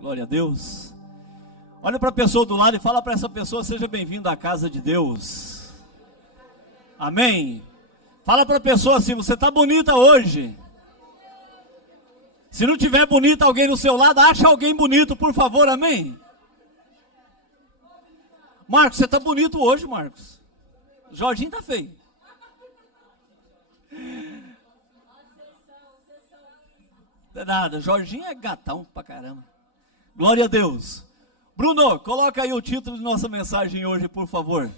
Glória a Deus. Olha para a pessoa do lado e fala para essa pessoa: seja bem-vindo à casa de Deus. Amém. Fala para a pessoa assim: você está bonita hoje. Se não tiver bonita alguém do seu lado, acha alguém bonito, por favor, amém. Marcos, você está bonito hoje, Marcos. Jorginho está feio. Não é nada, Jorginho é gatão pra caramba. Glória a Deus. Bruno, coloca aí o título de nossa mensagem hoje, por favor.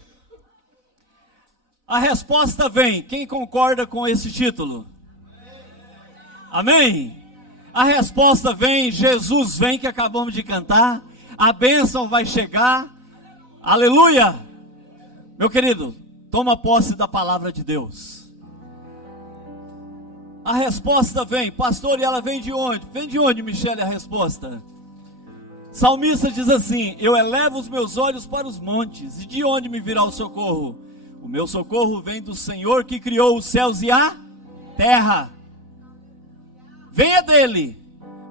A resposta vem. Quem concorda com esse título? Amém? A resposta vem, Jesus vem, que acabamos de cantar. A bênção vai chegar. Aleluia! Meu querido, toma posse da palavra de Deus. A resposta vem, pastor, e ela vem de onde? Vem de onde, Michele, a resposta? Salmista diz assim: eu elevo os meus olhos para os montes, e de onde me virá o socorro? O meu socorro vem do Senhor que criou os céus e a terra. Venha dele.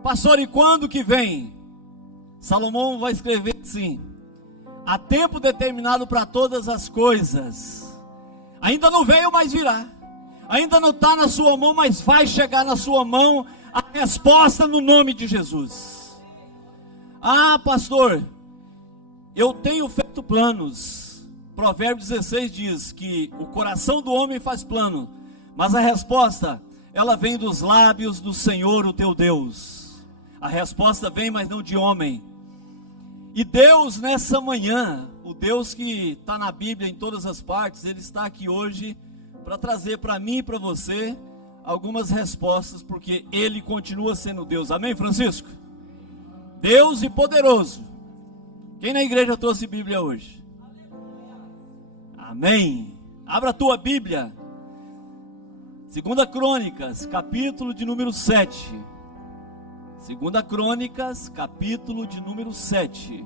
Pastor, e quando que vem? Salomão vai escrever assim: há tempo determinado para todas as coisas. Ainda não veio, mas virá. Ainda não está na sua mão, mas vai chegar na sua mão a resposta no nome de Jesus. Ah, pastor, eu tenho feito planos. Provérbios 16 diz que o coração do homem faz plano, mas a resposta, ela vem dos lábios do Senhor, o teu Deus. A resposta vem, mas não de homem. E Deus, nessa manhã, o Deus que está na Bíblia em todas as partes, Ele está aqui hoje para trazer para mim e para você algumas respostas, porque Ele continua sendo Deus. Amém, Francisco? Deus e poderoso. Quem na igreja trouxe Bíblia hoje? Amém. Abra a tua Bíblia. 2 Crônicas, capítulo de número 7. 2 Crônicas, capítulo de número 7.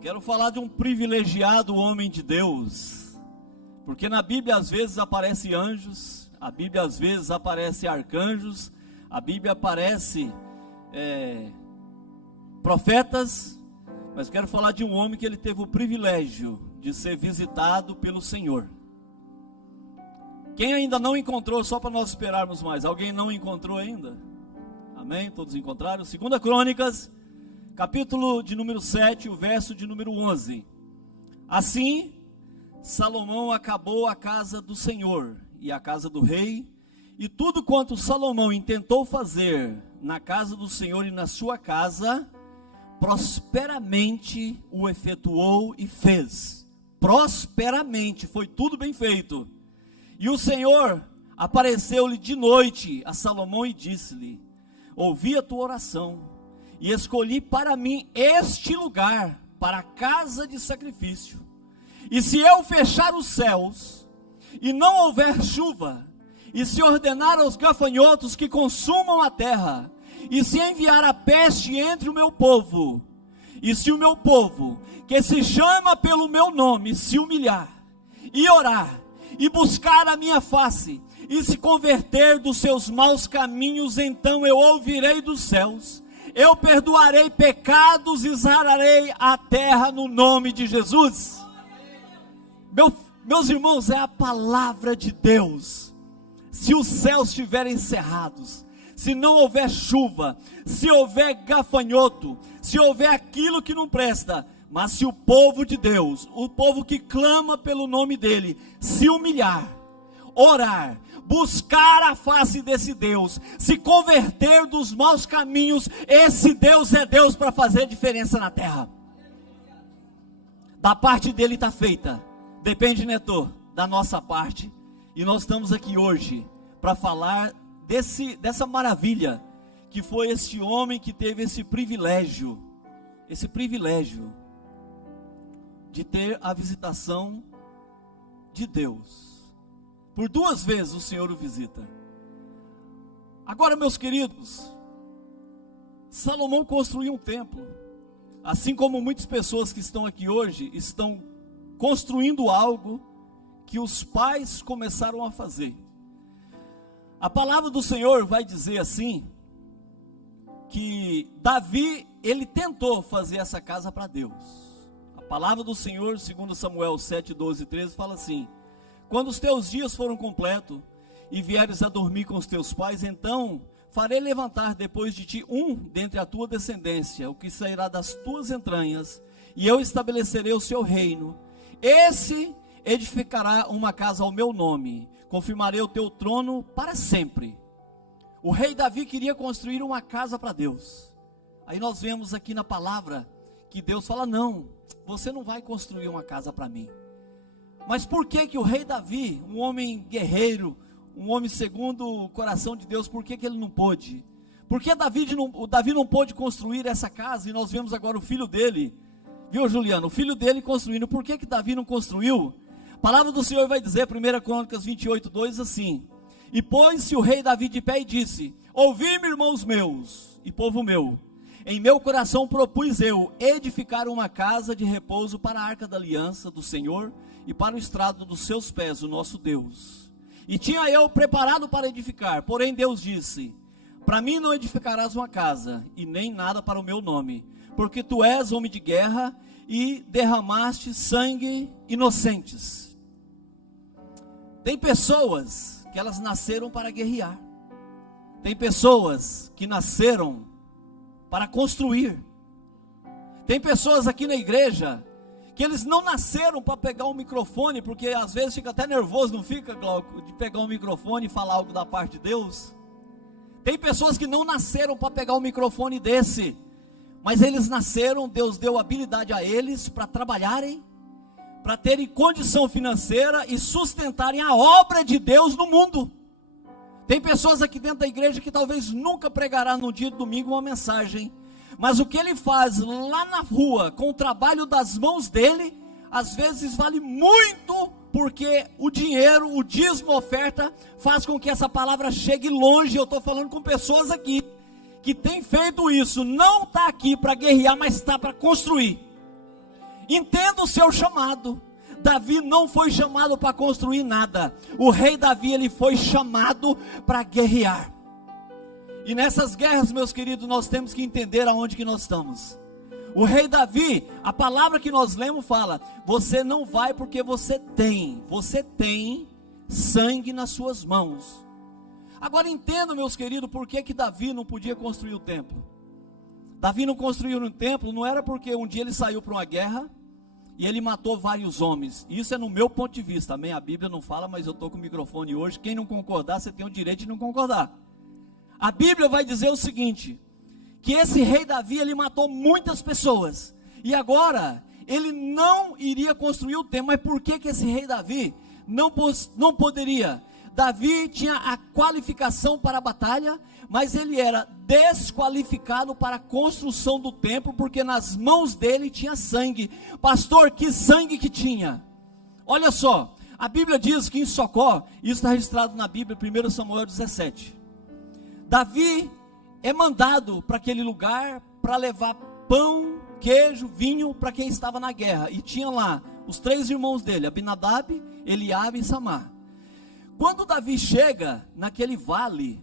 Quero falar de um privilegiado homem de Deus, porque na Bíblia às vezes aparece anjos, a Bíblia às vezes aparece arcanjos, a Bíblia aparece profetas, mas quero falar de um homem que ele teve o privilégio de ser visitado pelo Senhor. Quem ainda não encontrou, só para nós esperarmos mais, alguém não encontrou ainda? Amém? Todos encontraram? 2 Crônicas, capítulo de número 7, o verso de número 11. Assim, Salomão acabou a casa do Senhor e a casa do rei, e tudo quanto Salomão intentou fazer na casa do Senhor e na sua casa, prosperamente o efetuou e fez. Prosperamente, foi tudo bem feito. E o Senhor apareceu-lhe de noite a Salomão e disse-lhe: ouvi a tua oração, e escolhi para mim este lugar, para a casa de sacrifício. E se eu fechar os céus, e não houver chuva, e se ordenar aos gafanhotos que consumam a terra, e se enviar a peste entre o meu povo, e se o meu povo, que se chama pelo meu nome, se humilhar, e orar, e buscar a minha face, e se converter dos seus maus caminhos, então eu ouvirei dos céus, eu perdoarei pecados e sararei a terra no nome de Jesus. Meus irmãos, é a palavra de Deus. Se os céus estiverem cerrados, se não houver chuva, se houver gafanhoto, se houver aquilo que não presta, mas se o povo de Deus, o povo que clama pelo nome dele, se humilhar, orar, buscar a face desse Deus, se converter dos maus caminhos, esse Deus é Deus para fazer diferença na terra. Da parte dele está feita, depende, Netor, da nossa parte. E nós estamos aqui hoje para falar dessa maravilha, que foi esse homem que teve esse privilégio de ter a visitação de Deus. Por 2 vezes o Senhor o visita. Agora, meus queridos, Salomão construiu um templo, assim como muitas pessoas que estão aqui hoje estão construindo algo que os pais começaram a fazer. A palavra do Senhor vai dizer assim, que Davi, ele tentou fazer essa casa para Deus. A palavra do Senhor, segundo Samuel 7, 12 e 13, fala assim: quando os teus dias foram completos, e vieres a dormir com os teus pais, então farei levantar depois de ti um dentre a tua descendência, o que sairá das tuas entranhas, e eu estabelecerei o seu reino. Esse edificará uma casa ao meu nome, confirmarei o teu trono para sempre. O rei Davi queria construir uma casa para Deus. Aí nós vemos aqui na palavra que Deus fala: não, você não vai construir uma casa para mim. Mas por que o rei Davi, um homem guerreiro, um homem segundo o coração de Deus, por que ele não pôde? Porque o Davi não pôde construir essa casa, e nós vemos agora o filho dele, viu, Juliano? O filho dele construindo. Por que Davi não construiu? A palavra do Senhor vai dizer, 1 Crônicas 28, 2, assim: e pôs-se o rei Davi de pé e disse: ouvi-me, irmãos meus e povo meu, em meu coração propus eu edificar uma casa de repouso para a arca da aliança do Senhor e para o estrado dos seus pés, o nosso Deus. E tinha eu preparado para edificar, porém Deus disse: para mim não edificarás uma casa, e nem nada para o meu nome, porque tu és homem de guerra, e derramaste sangue inocentes. Tem pessoas que elas nasceram para guerrear. Tem pessoas que nasceram para construir. Tem pessoas aqui na igreja que eles não nasceram para pegar um microfone, porque às vezes fica até nervoso, não fica, Glauco, de pegar um microfone e falar algo da parte de Deus. Tem pessoas que não nasceram para pegar um microfone desse, mas eles nasceram, Deus deu habilidade a eles para trabalharem, para terem condição financeira e sustentarem a obra de Deus no mundo. Tem pessoas aqui dentro da igreja que talvez nunca pregará no dia de domingo uma mensagem, mas o que ele faz lá na rua, com o trabalho das mãos dele, às vezes vale muito, porque o dinheiro, o dízimo, a oferta, faz com que essa palavra chegue longe. Eu estou falando com pessoas aqui, que têm feito isso, não está aqui para guerrear, mas está para construir. Entenda o seu chamado. Davi não foi chamado para construir nada. O rei Davi, ele foi chamado para guerrear. E nessas guerras, meus queridos, nós temos que entender aonde que nós estamos. O rei Davi, a palavra que nós lemos fala: você não vai porque você tem sangue nas suas mãos. Agora entenda, meus queridos, por que Davi não podia construir o templo. Davi não construiu um templo, não era porque um dia ele saiu para uma guerra e ele matou vários homens. Isso é no meu ponto de vista, amém? A Bíblia não fala, mas eu estou com o microfone hoje. Quem não concordar, você tem o direito de não concordar. A Bíblia vai dizer o seguinte: que esse rei Davi, ele matou muitas pessoas, e agora ele não iria construir o templo. Mas por que esse rei Davi não poderia? Davi tinha a qualificação para a batalha, mas ele era desqualificado para a construção do templo, porque nas mãos dele tinha sangue. Pastor, que sangue que tinha? Olha só, a Bíblia diz que em Socó, isso está registrado na Bíblia, 1 Samuel 17, Davi é mandado para aquele lugar para levar pão, queijo, vinho para quem estava na guerra. E tinha lá os 3 irmãos dele, Abinadab, Eliabe e Samar. Quando Davi chega naquele vale,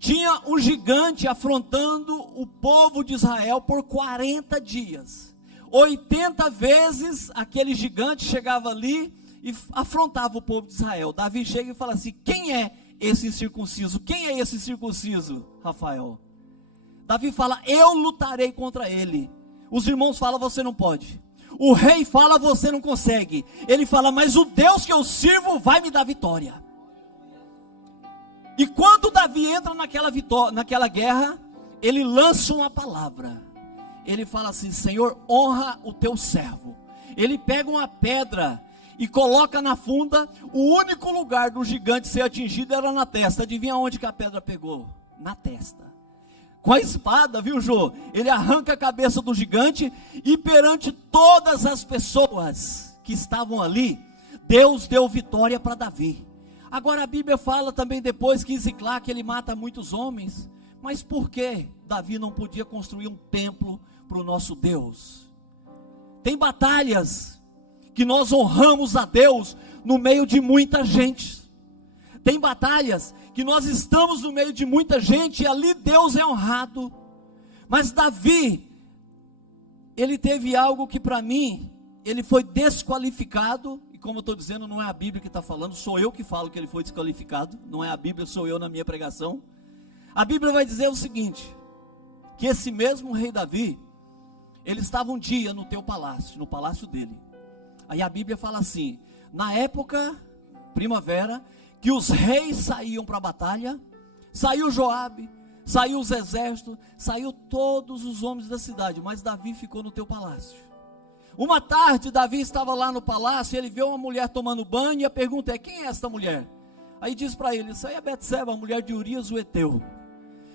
tinha um gigante afrontando o povo de Israel por 40 dias. 80 vezes aquele gigante chegava ali e afrontava o povo de Israel. Davi chega e fala assim: quem é esse incircunciso? Quem é esse circunciso, Rafael? Davi fala: eu lutarei contra ele. Os irmãos falam: você não pode. O rei fala: você não consegue. Ele fala: mas o Deus que eu sirvo vai me dar vitória. E quando Davi entra naquela guerra, ele lança uma palavra. Ele fala assim: Senhor, honra o teu servo. Ele pega uma pedra e coloca na funda. O único lugar do gigante ser atingido era na testa. Adivinha onde que a pedra pegou? Na testa. Com a espada, viu, Jô? Ele arranca a cabeça do gigante, e perante todas as pessoas que estavam ali, Deus deu vitória para Davi. Agora a Bíblia fala também depois que Ziclac, ele mata muitos homens. Mas por que Davi não podia construir um templo para o nosso Deus? Tem batalhas que nós honramos a Deus no meio de muita gente. Tem batalhas que nós estamos no meio de muita gente e ali Deus é honrado. Mas Davi, ele teve algo que para mim, ele foi desqualificado, e como eu estou dizendo, não é a Bíblia que está falando, sou eu que falo que ele foi desqualificado, não é a Bíblia, sou eu na minha pregação. A Bíblia vai dizer o seguinte, que esse mesmo rei Davi, ele estava um dia no teu palácio, no palácio dele. Aí a Bíblia fala assim, na época, primavera, que os reis saíam para a batalha, saiu Joabe, saiu os exércitos, saiu todos os homens da cidade, mas Davi ficou no teu palácio. Uma tarde, Davi estava lá no palácio, ele viu uma mulher tomando banho, e a pergunta é, quem é esta mulher? Aí diz para ele, isso aí é Betseba, a mulher de Urias o Heteu.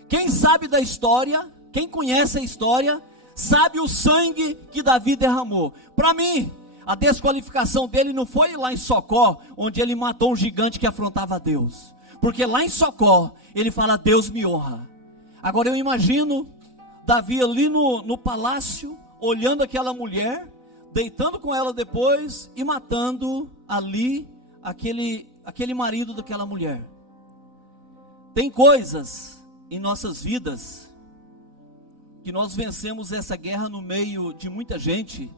Quem sabe da história, quem conhece a história, sabe o sangue que Davi derramou. Para mim, a desqualificação dele não foi lá em Socó, onde ele matou um gigante que afrontava a Deus. Porque lá em Socó, ele fala, Deus me honra. Agora eu imagino Davi ali no palácio, olhando aquela mulher, deitando com ela depois e matando ali aquele marido daquela mulher. Tem coisas em nossas vidas que nós vencemos essa guerra no meio de muita gente,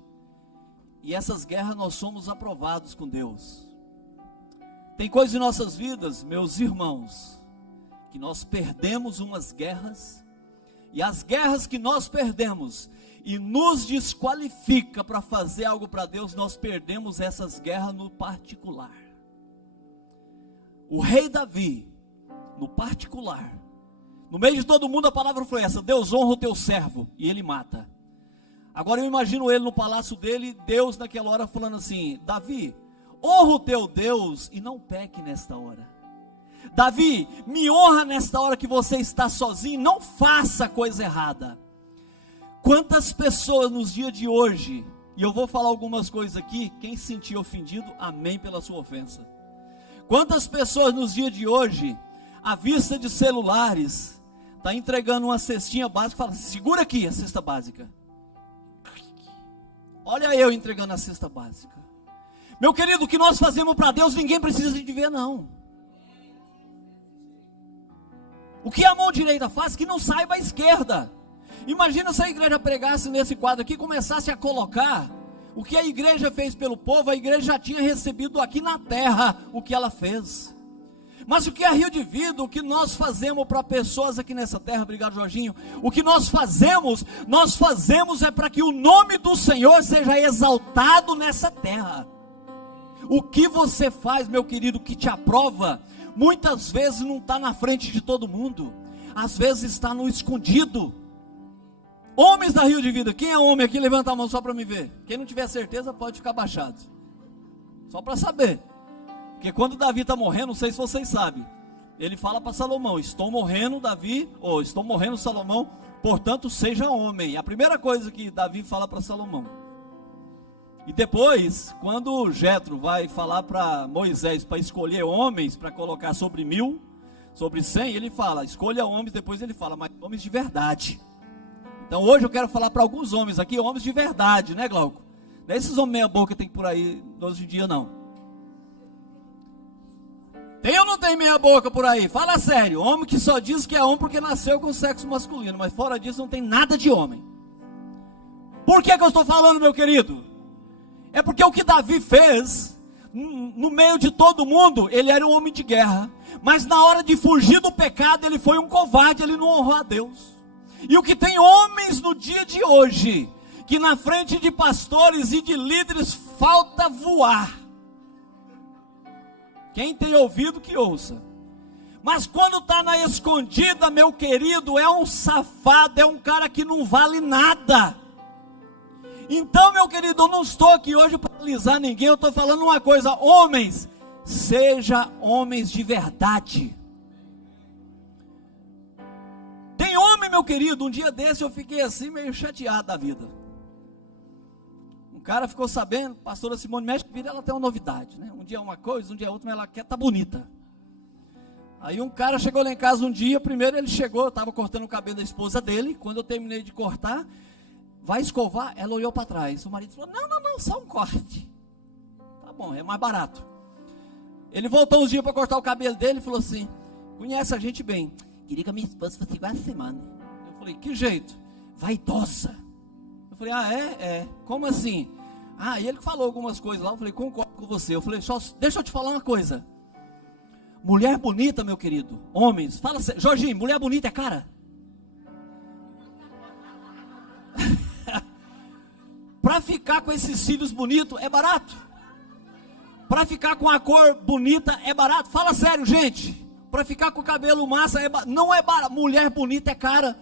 e essas guerras nós somos aprovados com Deus. Tem coisas em nossas vidas, meus irmãos, que nós perdemos umas guerras, e as guerras que nós perdemos e nos desqualifica para fazer algo para Deus, nós perdemos essas guerras no particular. O rei Davi, no particular, no meio de todo mundo, a palavra foi essa, Deus honra o teu servo, e ele mata. Agora eu imagino ele no palácio dele, Deus naquela hora falando assim, Davi, honra o teu Deus e não peque nesta hora. Davi, me honra nesta hora que você está sozinho, não faça coisa errada. Quantas pessoas nos dias de hoje, e eu vou falar algumas coisas aqui, quem se sentir ofendido, amém pela sua ofensa. Quantas pessoas nos dias de hoje, à vista de celulares, está entregando uma cestinha básica, fala, segura aqui a cesta básica. Olha eu entregando a cesta básica. Meu querido, o que nós fazemos para Deus, ninguém precisa de ver não. O que a mão direita faz, que não saiba a esquerda. Imagina se a igreja pregasse nesse quadro aqui, começasse a colocar o que a igreja fez pelo povo, a igreja já tinha recebido aqui na terra o que ela fez. Mas o que é Rio de Vida, o que nós fazemos para pessoas aqui nessa terra, obrigado Jorginho, o que nós fazemos é para que o nome do Senhor seja exaltado nessa terra. O que você faz, meu querido, que te aprova, muitas vezes não está na frente de todo mundo, às vezes está no escondido. Homens da Rio de Vida, quem é homem aqui, levanta a mão só para me ver. Quem não tiver certeza pode ficar baixado, só para saber. Porque quando Davi está morrendo, não sei se vocês sabem, ele fala para Salomão, estou morrendo Davi, ou estou morrendo Salomão, portanto seja homem. A primeira coisa que Davi fala para Salomão. E depois, quando Jetro vai falar para Moisés para escolher homens para colocar sobre 1000, sobre 100, ele fala, escolha homens, depois ele fala, mas homens de verdade. Então hoje eu quero falar para alguns homens aqui, homens de verdade, né Glauco? Não é esses homens meia boca que tem por aí hoje em dia não. Tem ou não tem meia boca por aí? Fala sério, homem que só diz que é homem porque nasceu com sexo masculino, mas fora disso não tem nada de homem. Por que eu estou falando, meu querido? É porque o que Davi fez, no meio de todo mundo, ele era um homem de guerra, mas na hora de fugir do pecado, ele foi um covarde, ele não honrou a Deus. E o que tem homens no dia de hoje, que na frente de pastores e de líderes falta voar. Quem tem ouvido que ouça. Mas quando está na escondida, meu querido, é um safado, é um cara que não vale nada. Então, meu querido, eu não estou aqui hoje para alisar ninguém, eu estou falando uma coisa, homens, seja homens de verdade. Tem homem, meu querido, um dia desse eu fiquei assim meio chateado da vida. Um cara ficou sabendo, pastora Simone mexe que vida, ela tem uma novidade, né? Um dia é uma coisa, um dia é outra, mas ela quer estar bonita. Aí um cara chegou lá em casa um dia, primeiro ele chegou, eu estava cortando o cabelo da esposa dele, quando eu terminei de cortar, vai escovar, ela olhou para trás, o marido falou, não, só um corte. Tá bom, é mais barato. Ele voltou uns dias para cortar o cabelo dele e falou assim, conhece a gente bem, queria que a minha esposa fosse igual a semana. Eu falei, que jeito? vaidosa. Eu falei, como assim? E ele falou algumas coisas lá, eu falei, concordo com você. Eu falei, só deixa eu te falar uma coisa. Mulher bonita, meu querido, homens, fala sério. Jorginho, mulher bonita é cara? Para ficar com esses cílios bonitos é barato. Para ficar com a cor bonita é barato. Fala sério, gente. Para ficar com o cabelo massa não é barato. Mulher bonita é cara.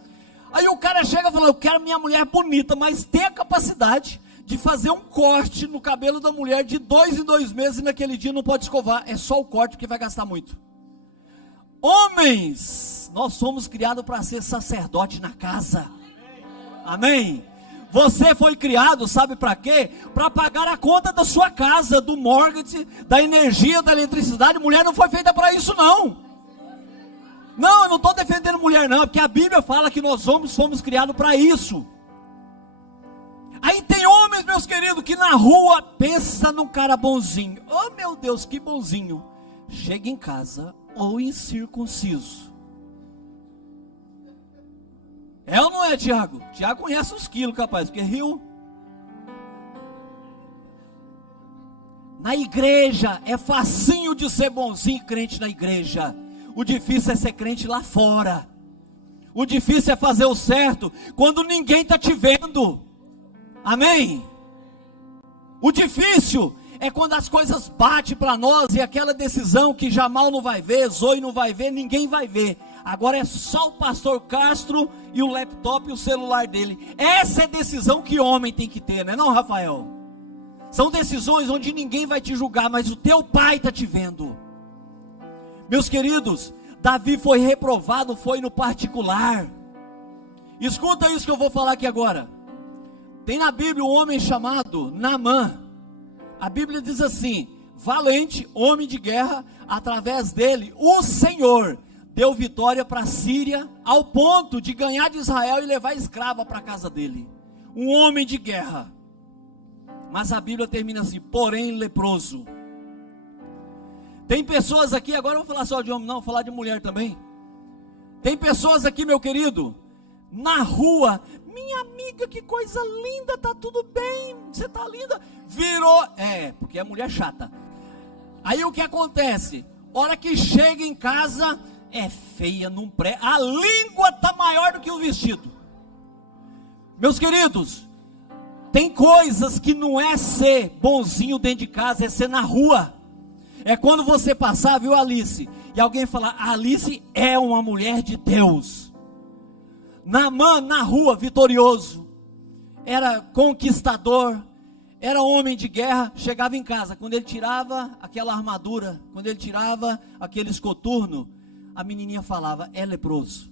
Aí o cara chega e fala, eu quero minha mulher bonita, mas tem a capacidade de fazer um corte no cabelo da mulher de 2 em 2 meses e naquele dia não pode escovar. É só o corte porque vai gastar muito. Homens, nós somos criados para ser sacerdote na casa. Amém? Você foi criado, sabe para quê? Para pagar a conta da sua casa, do mortgage, da energia, da eletricidade. Mulher não foi feita para isso não. Não, eu não estou defendendo mulher não, porque a Bíblia fala que nós homens fomos criados para isso. Aí tem homens, meus queridos, que na rua pensa num cara bonzinho. Oh meu Deus, que bonzinho. Chega em casa, ou incircunciso. É ou não é, Tiago? Tiago conhece os quilos, capaz, porque riu. Na igreja é facinho de ser bonzinho crente na igreja. O difícil é ser crente lá fora. O difícil é fazer o certo quando ninguém está te vendo. Amém? O difícil é quando as coisas batem para nós e aquela decisão que Jamal não vai ver, Zoe não vai ver, ninguém vai ver. Agora é só o pastor Castro e o laptop e o celular dele. Essa é a decisão que homem tem que ter, não é não, Rafael? São decisões onde ninguém vai te julgar, mas o teu pai está te vendo. Meus queridos, Davi foi reprovado, foi no particular. Escuta isso que eu vou falar aqui agora. Tem na Bíblia um homem chamado Naamã. A Bíblia diz assim, valente, homem de guerra, através dele, o Senhor deu vitória para a Síria, ao ponto de ganhar de Israel e levar escrava para a casa dele. Um homem de guerra. Mas a Bíblia termina assim, porém leproso. Tem pessoas aqui, agora eu vou falar só de homem, não, vou falar de mulher também. Tem pessoas aqui, meu querido, na rua, minha amiga, que coisa linda, tá tudo bem, você tá linda. Virou, porque é mulher chata. Aí o que acontece? Hora que chega em casa, é feia, não pré. A língua tá maior do que o vestido. Meus queridos, tem coisas que não é ser bonzinho dentro de casa, é ser na rua. É quando você passar, viu, Alice? E alguém falar, Alice é uma mulher de Deus. Naamã na rua, vitorioso. Era conquistador. Era homem de guerra. Chegava em casa, quando ele tirava aquela armadura, quando ele tirava aquele escoturno, a menininha falava, é leproso.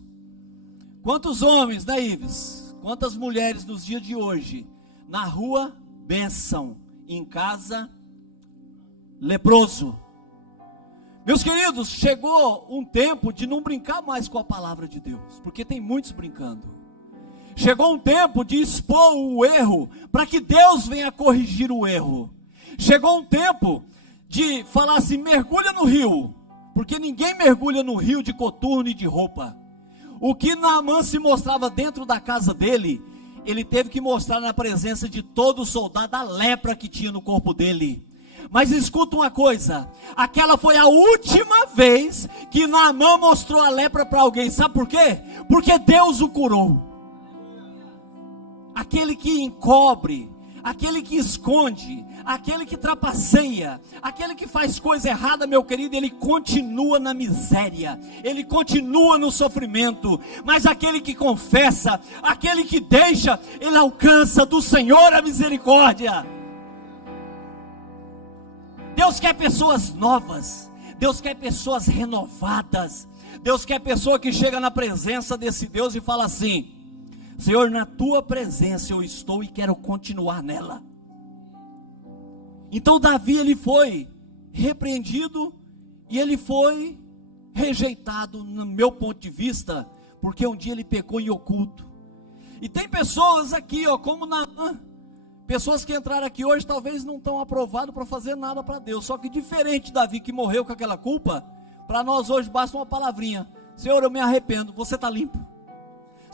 Quantos homens, né, Ives? Quantas mulheres nos dias de hoje, na rua, bênção, em casa, leproso. Meus queridos, chegou um tempo de não brincar mais com a palavra de Deus, porque tem muitos brincando. Chegou um tempo de expor o erro, para que Deus venha corrigir o erro. Chegou um tempo de falar assim, mergulha no rio, porque ninguém mergulha no rio de coturno e de roupa. O que Naamã se mostrava dentro da casa dele, ele teve que mostrar na presença de todo soldado a lepra que tinha no corpo dele. Mas escuta uma coisa, aquela foi a última vez que Naamã mostrou a lepra para alguém, sabe por quê? Porque Deus o curou. Aquele que encobre, aquele que esconde, aquele que trapaceia, aquele que faz coisa errada, meu querido, ele continua na miséria, ele continua no sofrimento, mas aquele que confessa, aquele que deixa, ele alcança do Senhor a misericórdia. Deus quer pessoas novas, Deus quer pessoas renovadas, Deus quer pessoa que chega na presença desse Deus e fala assim, Senhor, na tua presença eu estou e quero continuar nela. Então Davi, ele foi repreendido e ele foi rejeitado, no meu ponto de vista, porque um dia ele pecou em oculto. E tem pessoas aqui, como Naamã, pessoas que entraram aqui hoje talvez não estão aprovados para fazer nada para Deus. Só que diferente de Davi que morreu com aquela culpa, para nós hoje basta uma palavrinha, Senhor, eu me arrependo, você está limpo.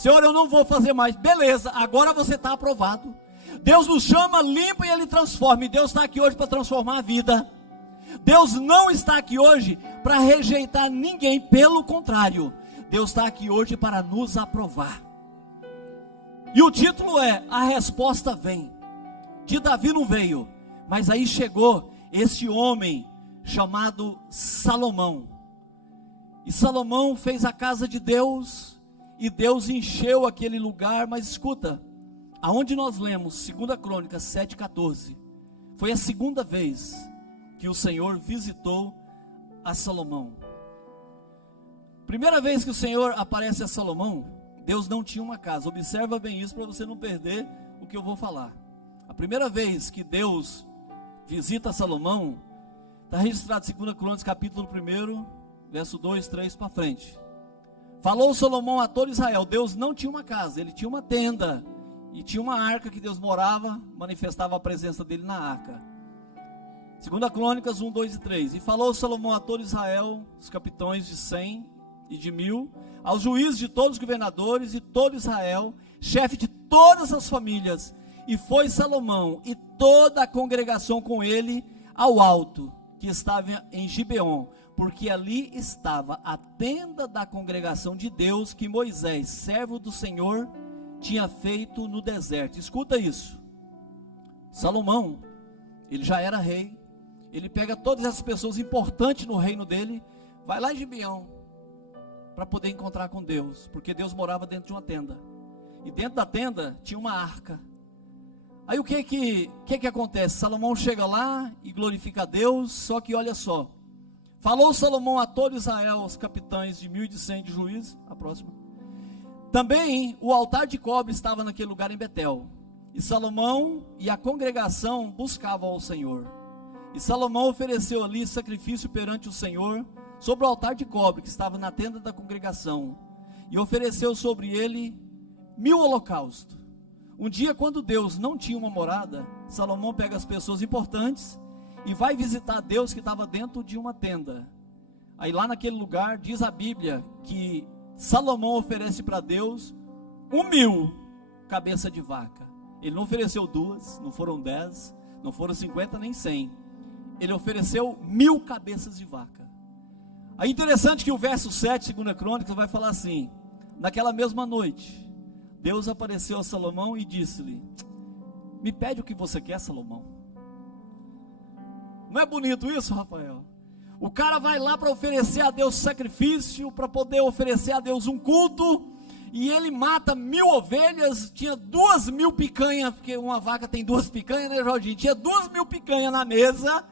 Senhor, eu não vou fazer mais. Beleza, agora você está aprovado. Deus nos chama, limpa e Ele transforma. E Deus está aqui hoje para transformar a vida. Deus não está aqui hoje para rejeitar ninguém, pelo contrário, Deus está aqui hoje para nos aprovar. E o título é: A Resposta Vem. De Davi não veio, mas aí chegou esse homem chamado Salomão. E Salomão fez a casa de Deus, e Deus encheu aquele lugar. Mas escuta, aonde nós lemos 2 Crônicas 7,14, foi a segunda vez que o Senhor visitou a Salomão. Primeira vez que o Senhor aparece a Salomão, Deus não tinha uma casa. Observa bem isso para você não perder o que eu vou falar. A primeira vez que Deus visita Salomão, está registrado em 2 Crônicas capítulo 1, verso 2, 3 para frente. Falou Salomão a todo Israel. Deus não tinha uma casa, ele tinha uma tenda, e tinha uma arca que Deus morava, manifestava a presença dele na arca. 2 Crônicas 1, 2 e 3. E falou Salomão a todo Israel, os capitães de 100 e de 1000, aos juízes de todos os governadores e todo Israel, chefe de todas as famílias. E foi Salomão e toda a congregação com ele ao alto, que estava em Gibeon, porque ali estava a tenda da congregação de Deus, que Moisés, servo do Senhor, tinha feito no deserto. Escuta isso. Salomão, ele já era rei. Ele pega todas essas pessoas importantes no reino dele, vai lá em Gibeão, para poder encontrar com Deus, porque Deus morava dentro de uma tenda, e dentro da tenda tinha uma arca. Aí o que acontece? Salomão chega lá e glorifica a Deus. Só que olha só, falou Salomão a todo Israel, os capitães de 1000 e de 100 de juízes. A próxima. Também o altar de cobre estava naquele lugar em Betel, e Salomão e a congregação buscavam ao Senhor. E Salomão ofereceu ali sacrifício perante o Senhor, sobre o altar de cobre que estava na tenda da congregação, e ofereceu sobre ele 1000 holocaustos. Um dia, quando Deus não tinha uma morada, Salomão pega as pessoas importantes e vai visitar Deus, que estava dentro de uma tenda. Aí lá naquele lugar, diz a Bíblia, que Salomão oferece para Deus 1000 cabeças de vaca. Ele não ofereceu 2, não foram 10, não foram 50 nem 100. Ele ofereceu 1000 cabeças de vaca. Aí interessante que o verso 7, 2 Crônicas, vai falar assim: naquela mesma noite, Deus apareceu a Salomão e disse-lhe: me pede o que você quer, Salomão. Não é bonito isso, Rafael? O cara vai lá para oferecer a Deus sacrifício, para poder oferecer a Deus um culto, e ele mata 1000 ovelhas, tinha 2000 picanhas, porque uma vaca tem 2 picanhas, né, Jorginho? Tinha 2000 picanhas na mesa,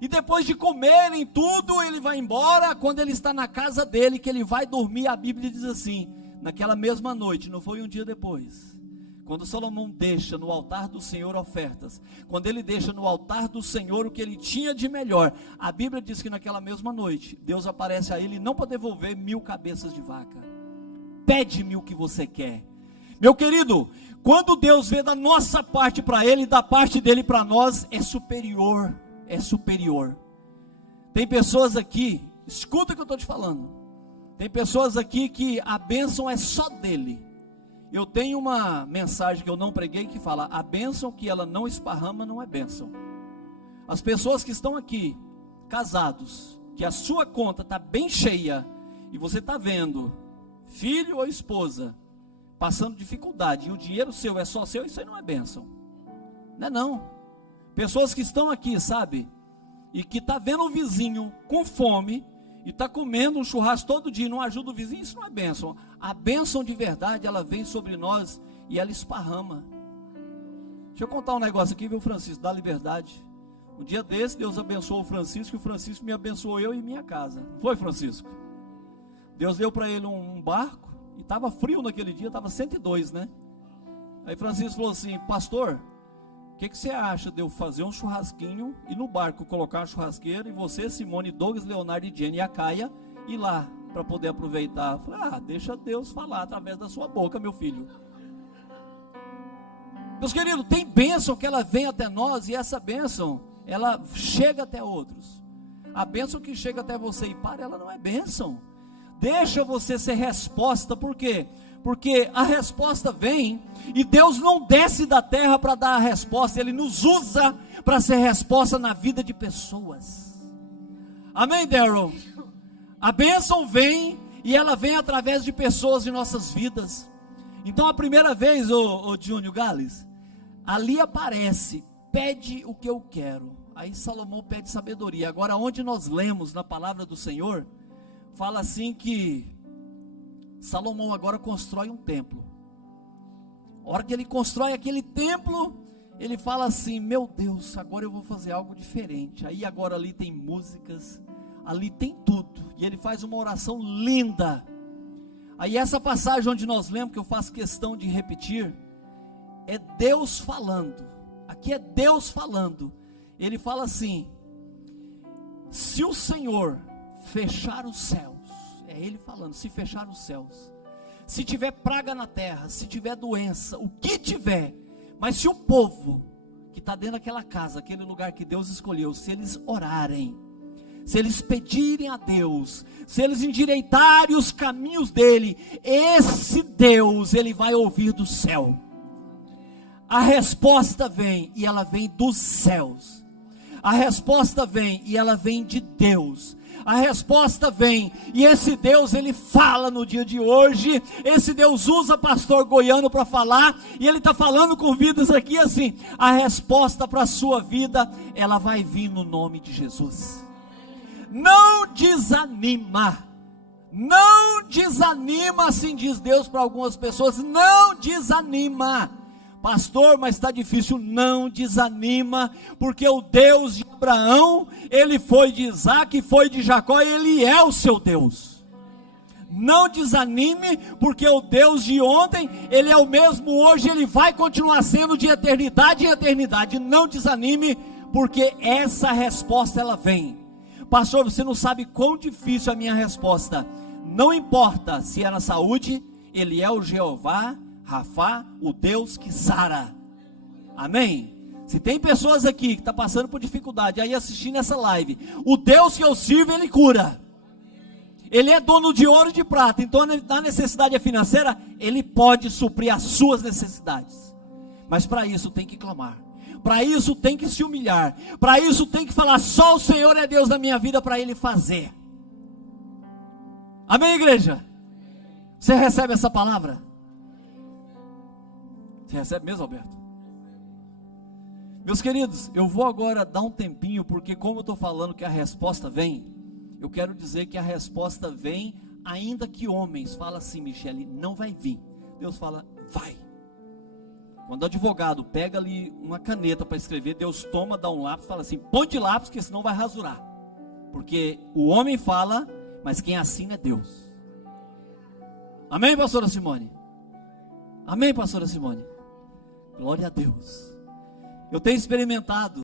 e depois de comerem tudo, ele vai embora. Quando ele está na casa dele, que ele vai dormir, a Bíblia diz assim: naquela mesma noite, não foi um dia depois, quando Salomão deixa no altar do Senhor ofertas, quando ele deixa no altar do Senhor o que ele tinha de melhor, a Bíblia diz que naquela mesma noite, Deus aparece a ele, não para devolver 1000 cabeças de vaca. Pede-me o que você quer. Meu querido, quando Deus vê da nossa parte para ele, da parte dele para nós, é superior, é superior. Tem pessoas aqui, escuta o que eu estou te falando, tem pessoas aqui que a bênção é só dele. Eu tenho uma mensagem que eu não preguei, que fala: a bênção que ela não esparrama não é bênção. As pessoas que estão aqui, casados, que a sua conta está bem cheia, e você está vendo, filho ou esposa, passando dificuldade, e o dinheiro seu é só seu, isso aí não é bênção. Não é não. Pessoas que estão aqui, sabe, e que está vendo o vizinho com fome, e está comendo um churrasco todo dia e não ajuda o vizinho, isso não é bênção. A bênção de verdade, ela vem sobre nós e ela esparrama. Deixa eu contar um negócio aqui, viu, Francisco, da liberdade. Um dia desse, Deus abençoou o Francisco, e o Francisco me abençoou eu e minha casa. Não foi, Francisco? Deus deu para ele um barco, e estava frio naquele dia, estava 102, né? Aí Francisco falou assim: pastor, o que você acha de eu fazer um churrasquinho e no barco colocar uma churrasqueira, e você, Simone, Douglas, Leonardo e Jenny e a Caia ir lá para poder aproveitar? Eu falei: deixa Deus falar através da sua boca, meu filho. Meus queridos, tem bênção que ela vem até nós, e essa bênção, ela chega até outros. A bênção que chega até você e para, ela não é bênção. Deixa você ser resposta. Por quê? Porque a resposta vem, e Deus não desce da terra para dar a resposta, Ele nos usa para ser resposta na vida de pessoas. Amém, Darryl? A bênção vem, e ela vem através de pessoas em nossas vidas. Então a primeira vez, ô Júnior Gales, ali aparece, pede o que eu quero. Aí Salomão pede sabedoria. Agora, onde nós lemos na palavra do Senhor, fala assim que Salomão agora constrói um templo. A hora que ele constrói aquele templo, ele fala assim: meu Deus, agora eu vou fazer algo diferente. Aí agora ali tem músicas, ali tem tudo. E ele faz uma oração linda. Aí essa passagem onde nós lemos, que eu faço questão de repetir, é Deus falando. Aqui é Deus falando. Ele fala assim: se o Senhor fechar os céus, é Ele falando, se fechar os céus, se tiver praga na terra, se tiver doença, o que tiver, mas se o povo que está dentro daquela casa, aquele lugar que Deus escolheu, se eles orarem, se eles pedirem a Deus, se eles endireitarem os caminhos dele, esse Deus, Ele vai ouvir do céu. A resposta vem, e ela vem dos céus. A resposta vem, e ela vem de Deus. A resposta vem, e esse Deus, Ele fala no dia de hoje. Esse Deus usa pastor Goiano para falar, e Ele está falando com vidas aqui assim: a resposta para a sua vida, ela vai vir no nome de Jesus. Não desanima, não desanima, assim diz Deus para algumas pessoas, não desanima. Pastor, mas está difícil. Não desanima, porque o Deus de Abraão, Ele foi de Isaac, foi de Jacó, Ele é o seu Deus. Não desanime, porque o Deus de ontem, Ele é o mesmo hoje, Ele vai continuar sendo de eternidade em eternidade. Não desanime, porque essa resposta ela vem. Pastor, você não sabe quão difícil é a minha resposta. Não importa se é na saúde, Ele é o Jeová Rafá, o Deus que sara. Amém? Se tem pessoas aqui que estão passando por dificuldade, aí assistindo essa live, o Deus que eu sirvo, Ele cura. Ele é dono de ouro e de prata. Então na necessidade financeira, Ele pode suprir as suas necessidades. Mas para isso tem que clamar, para isso tem que se humilhar, para isso tem que falar: só o Senhor é Deus na minha vida, para Ele fazer. Amém, igreja? Você recebe essa palavra? Você recebe mesmo, Alberto? Meus queridos, eu vou agora dar um tempinho, porque como eu estou falando que a resposta vem, eu quero dizer que a resposta vem, ainda que homens falam assim: Michele, não vai vir. Deus fala: vai. Quando o advogado pega ali uma caneta para escrever, Deus toma, dá um lápis, fala assim: põe de lápis, que senão vai rasurar. Porque o homem fala, mas quem assina é Deus. Amém, pastora Simone? Amém, pastora Simone? Glória a Deus. Eu tenho experimentado